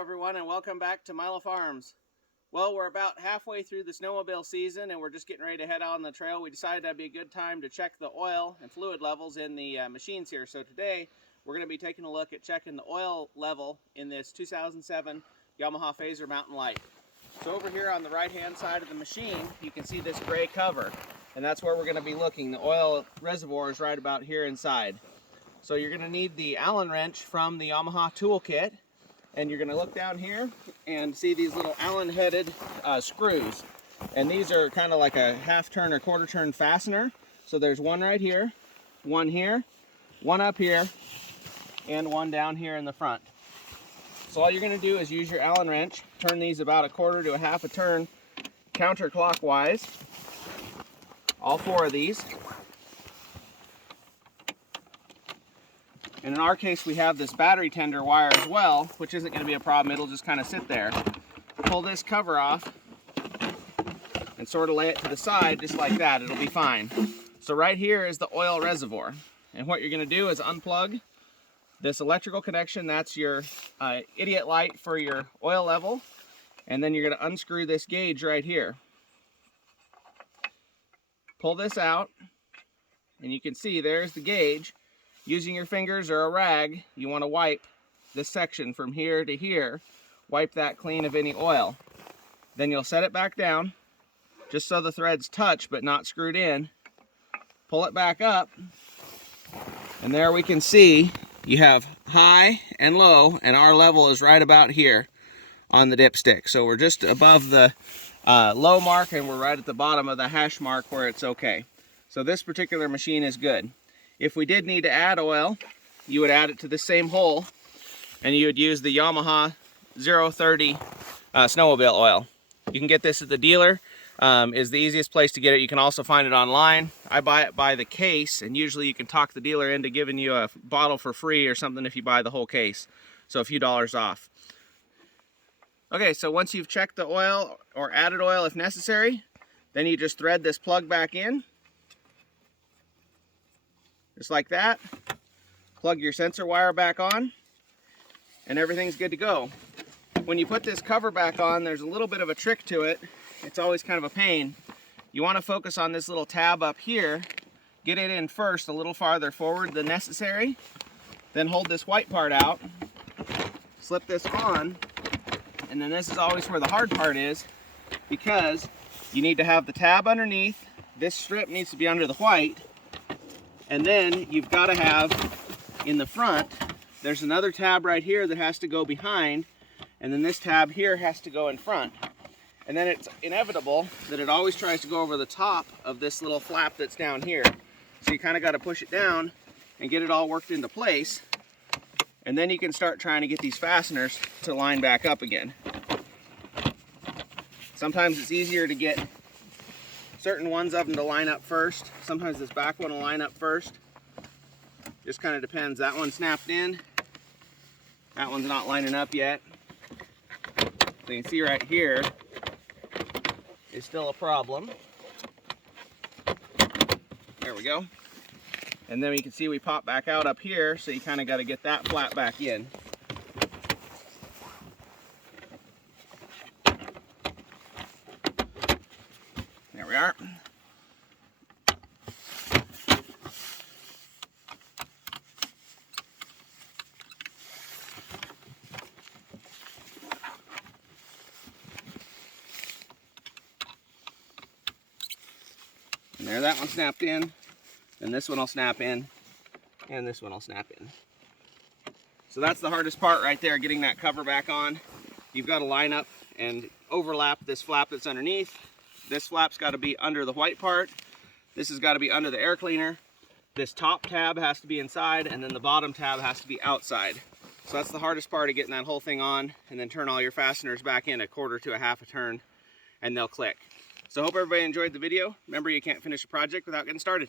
everyone, and welcome back to Milo Farms. Well, we're about halfway through the snowmobile season and we're just getting ready to head out on the trail. We decided that'd be a good time to check the oil and fluid levels in the machines here. So today we're going to be taking a look at checking the oil level in this 2007 Yamaha Phazer Mountain Light. So over here on the right hand side of the machine you can see this gray cover, and that's where we're going to be looking. The oil reservoir is right about here inside. So you're going to need the Allen wrench from the Yamaha toolkit. And you're going to look down here and see these little Allen-headed screws. And these are kind of like a half-turn or quarter-turn fastener. So there's one right here, one up here, and one down here in the front. So all you're going to do is use your Allen wrench, turn these about a quarter to a half a turn counterclockwise. All four of these. And in our case, we have this battery tender wire as well, which isn't going to be a problem. It'll just kind of sit there. Pull this cover off and sort of lay it to the side just like that. It'll be fine. So right here is the oil reservoir. And what you're going to do is unplug this electrical connection. That's your idiot light for your oil level. And then you're going to unscrew this gauge right here. Pull this out, and you can see there's the gauge. Using your fingers or a rag, you want to wipe this section from here to here. Wipe that clean of any oil. Then you'll set it back down, just so the threads touch but not screwed in. Pull it back up, and there we can see you have high and low, and our level is right about here on the dipstick. So we're just above the low mark, and we're right at the bottom of the hash mark where it's okay. So this particular machine is good. If we did need to add oil, you would add it to the same hole, and you would use the Yamaha 030 snowmobile oil. You can get this at the dealer, is the easiest place to get it. You can also find it online. I buy it by the case, and usually you can talk the dealer into giving you a bottle for free or something if you buy the whole case, so a few dollars off. Okay, so once you've checked the oil or added oil if necessary, then you just thread this plug back in. Just like that. Plug your sensor wire back on, and everything's good to go. When you put this cover back on, there's a little bit of a trick to it. It's always kind of a pain. You want to focus on this little tab up here. Get it in first a little farther forward than necessary. Then hold this white part out. Slip this on. And then this is always where the hard part is, because you need to have the tab underneath. This strip needs to be under the white. And then you've got to have in the front, there's another tab right here that has to go behind, and then this tab here has to go in front. And then it's inevitable that it always tries to go over the top of this little flap that's down here. So you kind of got to push it down and get it all worked into place. And then you can start trying to get these fasteners to line back up again. Sometimes it's easier to get certain ones of them to line up first. Sometimes this back one will line up first. Just kind of depends. That one snapped in. That one's not lining up yet. So you can see right here is still a problem. There we go. And then you can see we pop back out up here, so you kind of got to get that flat back in. There we are. And there, that one snapped in, and this one will snap in, and this one will snap in. So that's the hardest part right there, getting that cover back on. You've got to line up and overlap this flap that's underneath. This flap's got to be under the white part. This has got to be under the air cleaner. This top tab has to be inside, and then the bottom tab has to be outside. So that's the hardest part of getting that whole thing on, and then turn all your fasteners back in a quarter to a half a turn, and they'll click. So I hope everybody enjoyed the video. Remember, you can't finish a project without getting started.